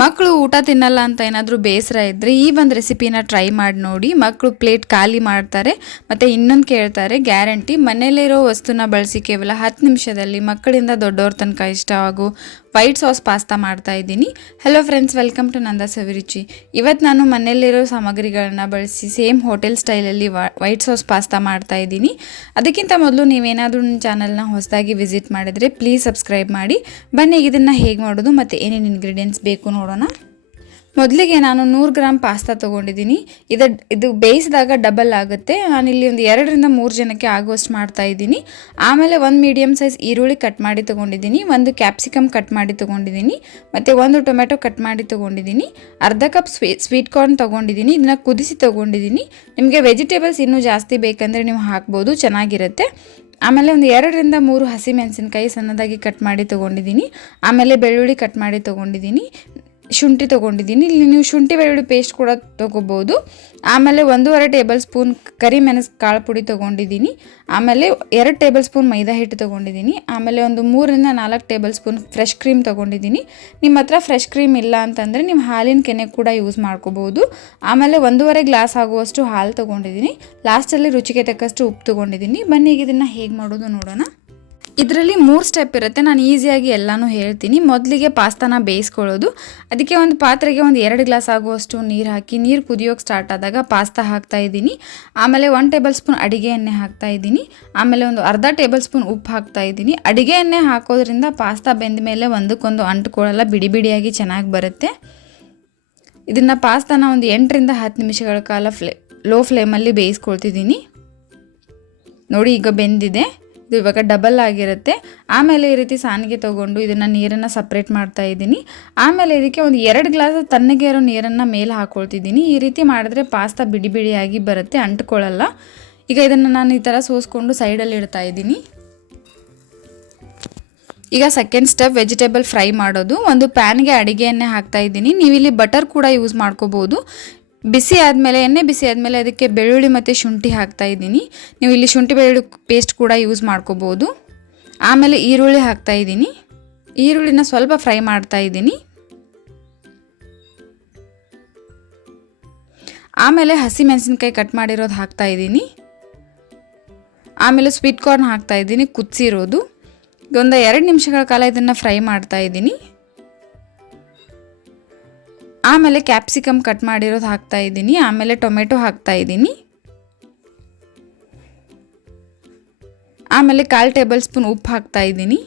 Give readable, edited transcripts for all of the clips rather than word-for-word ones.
ಮಕ್ಕಳು ಊಟ ತಿನ್ನಲ್ಲ ಅಂತ ಏನಾದರೂ ಬೇಸರ ಇದ್ದರೆ ಈ ಒಂದು ರೆಸಿಪಿನ ಟ್ರೈ ಮಾಡಿ ನೋಡಿ. ಮಕ್ಕಳು ಪ್ಲೇಟ್ ಖಾಲಿ ಮಾಡ್ತಾರೆ ಮತ್ತು ಇನ್ನೊಂದು ಕೇಳ್ತಾರೆ. ಗ್ಯಾರಂಟಿ. ಮನೆಯಲ್ಲಿರೋ ವಸ್ತುನ ಬಳಸಿ ಕೇವಲ 10 ನಿಮಿಷದಲ್ಲಿ ಮಕ್ಕಳಿಂದ ದೊಡ್ಡವ್ರ ತನಕ ಇಷ್ಟ ಆಗೋ ವೈಟ್ ಸಾಸ್ ಪಾಸ್ತಾ ಮಾಡ್ತಾ ಇದ್ದೀನಿ. ಹಲೋ ಫ್ರೆಂಡ್ಸ್, ವೆಲ್ಕಮ್ ಟು ನಂದಾ ಸವಿರುಚಿ. ಇವತ್ತು ನಾನು ಮನೆಯಲ್ಲಿರೋ ಸಾಮಗ್ರಿಗಳನ್ನ ಬಳಸಿ ಸೇಮ್ ಹೋಟೆಲ್ ಸ್ಟೈಲಲ್ಲಿ ವೈಟ್ ಸಾಸ್ ಪಾಸ್ತಾ ಮಾಡ್ತಾ ಇದ್ದೀನಿ. ಅದಕ್ಕಿಂತ ಮೊದಲು ನೀವೇನಾದರೂ ನನ್ನ ಚಾನಲ್ನ ಹೊಸದಾಗಿ ವಿಸಿಟ್ ಮಾಡಿದರೆ ಪ್ಲೀಸ್ ಸಬ್ಸ್ಕ್ರೈಬ್ ಮಾಡಿ. ಬನ್ನಿ ಇದನ್ನು ಹೇಗೆ ಮಾಡೋದು ಮತ್ತು ಏನೇನು ಇಂಗ್ರೀಡಿಯೆಂಟ್ಸ್ ಬೇಕು ನೋಡೋಣ. ಮೊದಲಿಗೆ ನಾನು 100 ಗ್ರಾಮ್ ಪಾಸ್ತಾ ತೊಗೊಂಡಿದ್ದೀನಿ. ಇದು ಬೇಯಿಸಿದಾಗ ಡಬಲ್ ಆಗುತ್ತೆ. ನಾನಿಲ್ಲಿ ಒಂದು 2ರಿಂದ 3 ಜನಕ್ಕೆ ಆಗುವಷ್ಟು ಮಾಡ್ತಾ ಇದ್ದೀನಿ. ಆಮೇಲೆ ಒಂದು ಮೀಡಿಯಮ್ ಸೈಜ್ ಈರುಳ್ಳಿ ಕಟ್ ಮಾಡಿ ತೊಗೊಂಡಿದ್ದೀನಿ, ಒಂದು ಕ್ಯಾಪ್ಸಿಕಮ್ ಕಟ್ ಮಾಡಿ ತೊಗೊಂಡಿದ್ದೀನಿ, ಮತ್ತು ಒಂದು ಟೊಮೆಟೊ ಕಟ್ ಮಾಡಿ ತೊಗೊಂಡಿದ್ದೀನಿ, ಅರ್ಧ ಕಪ್ ಸ್ವೀಟ್ ಕಾರ್ನ್ ತೊಗೊಂಡಿದ್ದೀನಿ. ಇದನ್ನು ಕುದಿಸಿ ತೊಗೊಂಡಿದ್ದೀನಿ. ನಿಮಗೆ ವೆಜಿಟೇಬಲ್ಸ್ ಇನ್ನೂ ಜಾಸ್ತಿ ಬೇಕಂದರೆ ನೀವು ಹಾಕ್ಬೋದು, ಚೆನ್ನಾಗಿರುತ್ತೆ. ಆಮೇಲೆ ಒಂದು 2ರಿಂದ 3 ಹಸಿಮೆಣಸಿನಕಾಯಿ ಸಣ್ಣದಾಗಿ ಕಟ್ ಮಾಡಿ ತೊಗೊಂಡಿದ್ದೀನಿ. ಆಮೇಲೆ ಬೆಳ್ಳುಳ್ಳಿ ಕಟ್ ಮಾಡಿ ತೊಗೊಂಡಿದ್ದೀನಿ, ಶುಂಠಿ ತೊಗೊಂಡಿದ್ದೀನಿ. ಇಲ್ಲಿ ನೀವು ಶುಂಠಿ ಬೆಳ್ಳುಳ್ಳಿ ಪೇಸ್ಟ್ ಕೂಡ ತೊಗೋಬೋದು. ಆಮೇಲೆ 1.5 ಟೇಬಲ್ ಸ್ಪೂನ್ ಕರಿಮೆಣಸು ಕಾಳು ಪುಡಿ ತೊಗೊಂಡಿದ್ದೀನಿ. ಆಮೇಲೆ 2 ಟೇಬಲ್ ಸ್ಪೂನ್ ಮೈದಾ ಹಿಟ್ಟು ತೊಗೊಂಡಿದ್ದೀನಿ. ಆಮೇಲೆ ಒಂದು 3ರಿಂದ 4 ಟೇಬಲ್ ಸ್ಪೂನ್ ಫ್ರೆಶ್ ಕ್ರೀಮ್ ತೊಗೊಂಡಿದ್ದೀನಿ. ನಿಮ್ಮ ಹತ್ರ ಫ್ರೆಶ್ ಕ್ರೀಮ್ ಇಲ್ಲ ಅಂತಂದರೆ ನೀವು ಹಾಲಿನ ಕೆನೆ ಕೂಡ ಯೂಸ್ ಮಾಡ್ಕೋಬೋದು. ಆಮೇಲೆ 1.5 ಗ್ಲಾಸ್ ಆಗುವಷ್ಟು ಹಾಲು ತೊಗೊಂಡಿದ್ದೀನಿ. ಲಾಸ್ಟಲ್ಲಿ ರುಚಿಗೆ ತಕ್ಕಷ್ಟು ಉಪ್ಪು ತೊಗೊಂಡಿದ್ದೀನಿ. ಬನ್ನಿ ಇದನ್ನು ಹೇಗೆ ಮಾಡೋದು ನೋಡೋಣ. ಇದರಲ್ಲಿ 3 ಸ್ಟೆಪ್ ಇರುತ್ತೆ. ನಾನು ಈಸಿಯಾಗಿ ಎಲ್ಲನೂ ಹೇಳ್ತೀನಿ. ಮೊದಲಿಗೆ ಪಾಸ್ತಾನ ಬೇಯಿಸ್ಕೊಳ್ಳೋದು. ಅದಕ್ಕೆ ಒಂದು ಪಾತ್ರೆಗೆ ಒಂದು 2 ಗ್ಲಾಸ್ ಆಗುವಷ್ಟು ನೀರು ಹಾಕಿ, ನೀರು ಕುದಿಯೋಕ್ಕೆ ಸ್ಟಾರ್ಟ್ ಆದಾಗ ಪಾಸ್ತಾ ಹಾಕ್ತಾ ಇದ್ದೀನಿ. ಆಮೇಲೆ 1 ಟೇಬಲ್ ಸ್ಪೂನ್ ಅಡುಗೆ ಎಣ್ಣೆ ಹಾಕ್ತಾ ಇದ್ದೀನಿ. ಆಮೇಲೆ ಒಂದು ಅರ್ಧ ಟೇಬಲ್ ಸ್ಪೂನ್ ಉಪ್ಪು ಹಾಕ್ತಾ ಇದ್ದೀನಿ. ಅಡುಗೆ ಎಣ್ಣೆ ಹಾಕೋದ್ರಿಂದ ಪಾಸ್ತಾ ಬೆಂದ ಮೇಲೆ ಒಂದಕ್ಕೊಂದು ಅಂಟ್ಕೊಳ್ಳಲ್ಲ, ಬಿಡಿ ಬಿಡಿಯಾಗಿ ಚೆನ್ನಾಗಿ ಬರುತ್ತೆ. ಇದನ್ನು ಪಾಸ್ತಾನ ಒಂದು 8ರಿಂದ 10 ನಿಮಿಷಗಳ ಕಾಲ ಲೋ ಫ್ಲೇಮಲ್ಲಿ ಬೇಯಿಸ್ಕೊಳ್ತಿದ್ದೀನಿ. ನೋಡಿ, ಈಗ ಬೆಂದಿದೆ. ಇದು ಇವಾಗ ಡಬಲ್ ಆಗಿರುತ್ತೆ. ಆಮೇಲೆ ಈ ರೀತಿ ಸಾನಿಗೆ ತೊಗೊಂಡು ಇದನ್ನು ನೀರನ್ನು ಸಪ್ರೇಟ್ ಮಾಡ್ತಾ ಇದ್ದೀನಿ. ಆಮೇಲೆ ಇದಕ್ಕೆ ಒಂದು 2 ಗ್ಲಾಸ್ ತಣ್ಣಗೆ ಇರೋ ನೀರನ್ನು ಮೇಲೆ ಹಾಕ್ಕೊಳ್ತಿದ್ದೀನಿ. ಈ ರೀತಿ ಮಾಡಿದ್ರೆ ಪಾಸ್ತಾ ಬಿಡಿ ಬಿಡಿಯಾಗಿ ಬರುತ್ತೆ, ಅಂಟ್ಕೊಳ್ಳಲ್ಲ. ಈಗ ಇದನ್ನು ನಾನು ಈ ಥರ ಸೋಸ್ಕೊಂಡು ಸೈಡಲ್ಲಿ ಇಡ್ತಾ ಇದ್ದೀನಿ. ಈಗ ಸೆಕೆಂಡ್ ಸ್ಟೆಪ್ ವೆಜಿಟೇಬಲ್ ಫ್ರೈ ಮಾಡೋದು. ಒಂದು ಪ್ಯಾನ್ಗೆ ಅಡುಗೆ ಎಣ್ಣೆ ಹಾಕ್ತಾ ಇದ್ದೀನಿ. ನೀವಿಲ್ಲಿ ಬಟರ್ ಕೂಡ ಯೂಸ್ ಮಾಡ್ಕೋಬೋದು. ಎಣ್ಣೆ ಬಿಸಿ ಆದಮೇಲೆ ಅದಕ್ಕೆ ಬೆಳ್ಳುಳ್ಳಿ ಮತ್ತು ಶುಂಠಿ ಹಾಕ್ತಾ ಇದ್ದೀನಿ. ನೀವು ಇಲ್ಲಿ ಶುಂಠಿ ಬೆಳ್ಳುಳ್ಳಿ ಪೇಸ್ಟ್ ಕೂಡ ಯೂಸ್ ಮಾಡ್ಕೋಬೋದು. ಆಮೇಲೆ ಈರುಳ್ಳಿ ಹಾಕ್ತಾ ಇದ್ದೀನಿ. ಈರುಳ್ಳಿನ ಸ್ವಲ್ಪ ಫ್ರೈ ಮಾಡ್ತಾ ಇದ್ದೀನಿ. ಆಮೇಲೆ ಹಸಿಮೆಣಸಿನಕಾಯಿ ಕಟ್ ಮಾಡಿರೋದು ಹಾಕ್ತಾ ಇದ್ದೀನಿ. ಆಮೇಲೆ ಸ್ವೀಟ್ ಕಾರ್ನ್ ಹಾಕ್ತಾ ಇದ್ದೀನಿ, ಕುದಿಸಿರೋದು. ಒಂದು 2 ನಿಮಿಷಗಳ ಕಾಲ ಇದನ್ನು ಫ್ರೈ ಮಾಡ್ತಾ ಇದ್ದೀನಿ. ಆಮೇಲೆ ಕ್ಯಾಪ್ಸಿಕಮ್ ಕಟ್ ಮಾಡಿರೋದು ಹಾಕ್ತಾ ಇದ್ದೀನಿ. ಆಮೇಲೆ ಟೊಮೆಟೊ ಹಾಕ್ತಾ ಇದ್ದೀನಿ. ಆಮೇಲೆ 1/4 ಟೇಬಲ್ ಸ್ಪೂನ್ ಉಪ್ಪು ಹಾಕ್ತಾ ಇದ್ದೀನಿ.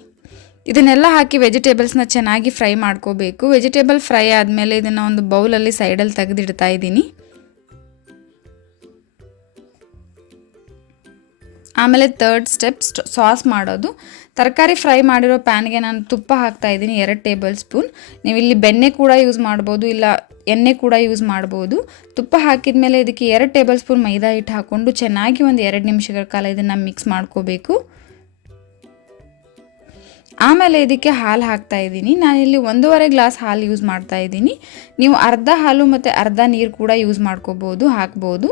ಇದನ್ನೆಲ್ಲ ಹಾಕಿ ವೆಜಿಟೇಬಲ್ಸ್ನ ಚೆನ್ನಾಗಿ ಫ್ರೈ ಮಾಡ್ಕೋಬೇಕು. ವೆಜಿಟೇಬಲ್ ಫ್ರೈ ಆದಮೇಲೆ ಇದನ್ನು ಒಂದು ಬೌಲಲ್ಲಿ ಸೈಡಲ್ಲಿ ತೆಗೆದಿಡ್ತಾ ಇದ್ದೀನಿ. ಆಮೇಲೆ ಥರ್ಡ್ ಸ್ಟೆಪ್ ಸಾಸ್ ಮಾಡೋದು. ತರಕಾರಿ ಫ್ರೈ ಮಾಡಿರೋ ಪ್ಯಾನ್ಗೆ ನಾನು ತುಪ್ಪ ಹಾಕ್ತಾ ಇದ್ದೀನಿ, 2 ಟೇಬಲ್ ಸ್ಪೂನ್. ನೀವು ಇಲ್ಲಿ ಬೆಣ್ಣೆ ಕೂಡ ಯೂಸ್ ಮಾಡ್ಬೋದು, ಇಲ್ಲ ಎಣ್ಣೆ ಕೂಡ ಯೂಸ್ ಮಾಡ್ಬೋದು. ತುಪ್ಪ ಹಾಕಿದ ಮೇಲೆ ಇದಕ್ಕೆ 2 ಟೇಬಲ್ ಸ್ಪೂನ್ ಮೈದಾ ಹಿಟ್ಟು ಹಾಕ್ಕೊಂಡು ಚೆನ್ನಾಗಿ ಒಂದು 2 ನಿಮಿಷಗಳ ಕಾಲ ಇದನ್ನು ಮಿಕ್ಸ್ ಮಾಡ್ಕೋಬೇಕು. ಆಮೇಲೆ ಇದಕ್ಕೆ ಹಾಲು ಹಾಕ್ತಾ ಇದ್ದೀನಿ. ನಾನಿಲ್ಲಿ 1.5 ಗ್ಲಾಸ್ ಹಾಲು ಯೂಸ್ ಮಾಡ್ತಾ ಇದ್ದೀನಿ. ನೀವು ಅರ್ಧ ಹಾಲು ಮತ್ತು ಅರ್ಧ ನೀರು ಕೂಡ ಯೂಸ್ ಮಾಡ್ಕೋಬೋದು, ಹಾಕ್ಬೋದು.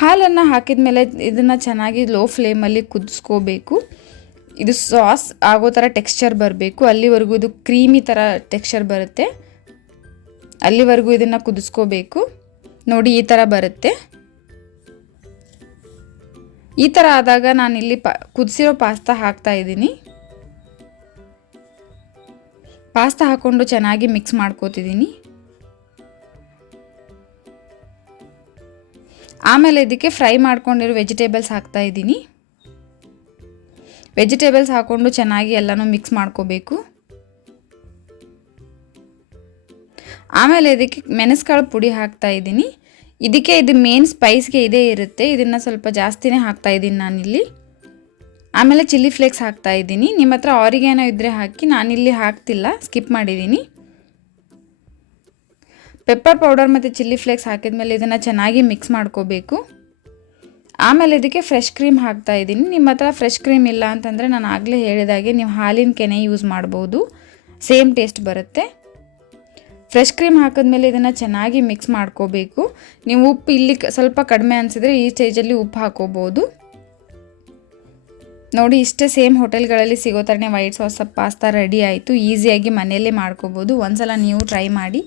ಹಾಲನ್ನು ಹಾಕಿದ ಮೇಲೆ ಇದನ್ನು ಚೆನ್ನಾಗಿ ಲೋ ಫ್ಲೇಮಲ್ಲಿ ಕುದಿಸ್ಕೋಬೇಕು. ಇದು ಸಾಸ್ ಆಗೋ ಥರ ಟೆಕ್ಸ್ಚರ್ ಬರಬೇಕು. ಅಲ್ಲಿವರೆಗೂ ಇದು ಕ್ರೀಮಿ ಥರ ಟೆಕ್ಸ್ಚರ್ ಬರುತ್ತೆ, ಅಲ್ಲಿವರೆಗೂ ಇದನ್ನು ಕುದಿಸ್ಕೋಬೇಕು. ನೋಡಿ, ಈ ಥರ ಬರುತ್ತೆ. ಈ ಥರ ಆದಾಗ ನಾನಿಲ್ಲಿ ಕುದಿಸಿರೋ ಪಾಸ್ತಾ ಹಾಕ್ತಾ ಇದ್ದೀನಿ. ಪಾಸ್ತಾ ಹಾಕ್ಕೊಂಡು ಚೆನ್ನಾಗಿ ಮಿಕ್ಸ್ ಮಾಡ್ಕೋತಿದ್ದೀನಿ. ಆಮೇಲೆ ಇದಕ್ಕೆ ಫ್ರೈ ಮಾಡ್ಕೊಂಡಿರೋ ವೆಜಿಟೇಬಲ್ಸ್ ಹಾಕ್ತಾ ಇದ್ದೀನಿ. ವೆಜಿಟೇಬಲ್ಸ್ ಹಾಕ್ಕೊಂಡು ಚೆನ್ನಾಗಿ ಎಲ್ಲನೂ ಮಿಕ್ಸ್ ಮಾಡ್ಕೋಬೇಕು. ಆಮೇಲೆ ಇದಕ್ಕೆ ಮೆಣಸುಕಾಳು ಪುಡಿ ಹಾಕ್ತಾ ಇದ್ದೀನಿ. ಇದು ಮೇನ್ ಸ್ಪೈಸ್ಗೆ ಇದೇ ಇರುತ್ತೆ. ಇದನ್ನು ಸ್ವಲ್ಪ ಜಾಸ್ತಿನೇ ಹಾಕ್ತಾ ಇದ್ದೀನಿ ನಾನಿಲ್ಲಿ. ಆಮೇಲೆ ಚಿಲ್ಲಿ ಫ್ಲೇಕ್ಸ್ ಹಾಕ್ತಾ ಇದ್ದೀನಿ. ನಿಮ್ಮ ಹತ್ರ ಆರಿಗ್ಯಾನೋ ಇದ್ದರೆ ಹಾಕಿ, ನಾನಿಲ್ಲಿ ಹಾಕ್ತಿಲ್ಲ, ಸ್ಕಿಪ್ ಮಾಡಿದ್ದೀನಿ. ಪೆಪ್ಪರ್ ಪೌಡರ್ ಮತ್ತು ಚಿಲ್ಲಿ ಫ್ಲೇಕ್ಸ್ ಹಾಕಿದ್ಮೇಲೆ ಇದನ್ನು ಚೆನ್ನಾಗಿ ಮಿಕ್ಸ್ ಮಾಡ್ಕೋಬೇಕು. ಆಮೇಲೆ ಇದಕ್ಕೆ ಫ್ರೆಶ್ ಕ್ರೀಮ್ ಹಾಕ್ತಾ ಇದ್ದೀನಿ. ನಿಮ್ಮ ಹತ್ರ ಫ್ರೆಶ್ ಕ್ರೀಮ್ ಇಲ್ಲ ಅಂತಂದರೆ ನಾನು ಆಗಲೇ ಹೇಳಿದಾಗೆ ನೀವು ಹಾಲಿನ ಕೆನೆ ಯೂಸ್ ಮಾಡ್ಬೋದು, ಸೇಮ್ ಟೇಸ್ಟ್ ಬರುತ್ತೆ. ಫ್ರೆಶ್ ಕ್ರೀಮ್ ಹಾಕಿದ್ಮೇಲೆ ಇದನ್ನು ಚೆನ್ನಾಗಿ ಮಿಕ್ಸ್ ಮಾಡ್ಕೋಬೇಕು. ನೀವು ಉಪ್ಪು ಇಲ್ಲಿ ಸ್ವಲ್ಪ ಕಡಿಮೆ ಅನಿಸಿದರೆ ಈ ಸ್ಟೇಜಲ್ಲಿ ಉಪ್ಪು ಹಾಕೋಬೋದು. ನೋಡಿ ಇಷ್ಟೇ ಸೇಮ್ ಹೋಟೆಲ್ಗಳಲ್ಲಿ ಸಿಗೋ ಥರನೇ ವೈಟ್ ಸಾಸ್ ಪಾಸ್ತಾ ರೆಡಿ ಆಯಿತು. ಈಸಿಯಾಗಿ ಮನೆಯಲ್ಲೇ ಮಾಡ್ಕೋಬೋದು. ಒಂದ್ಸಲ ನೀವು ಟ್ರೈ ಮಾಡಿ.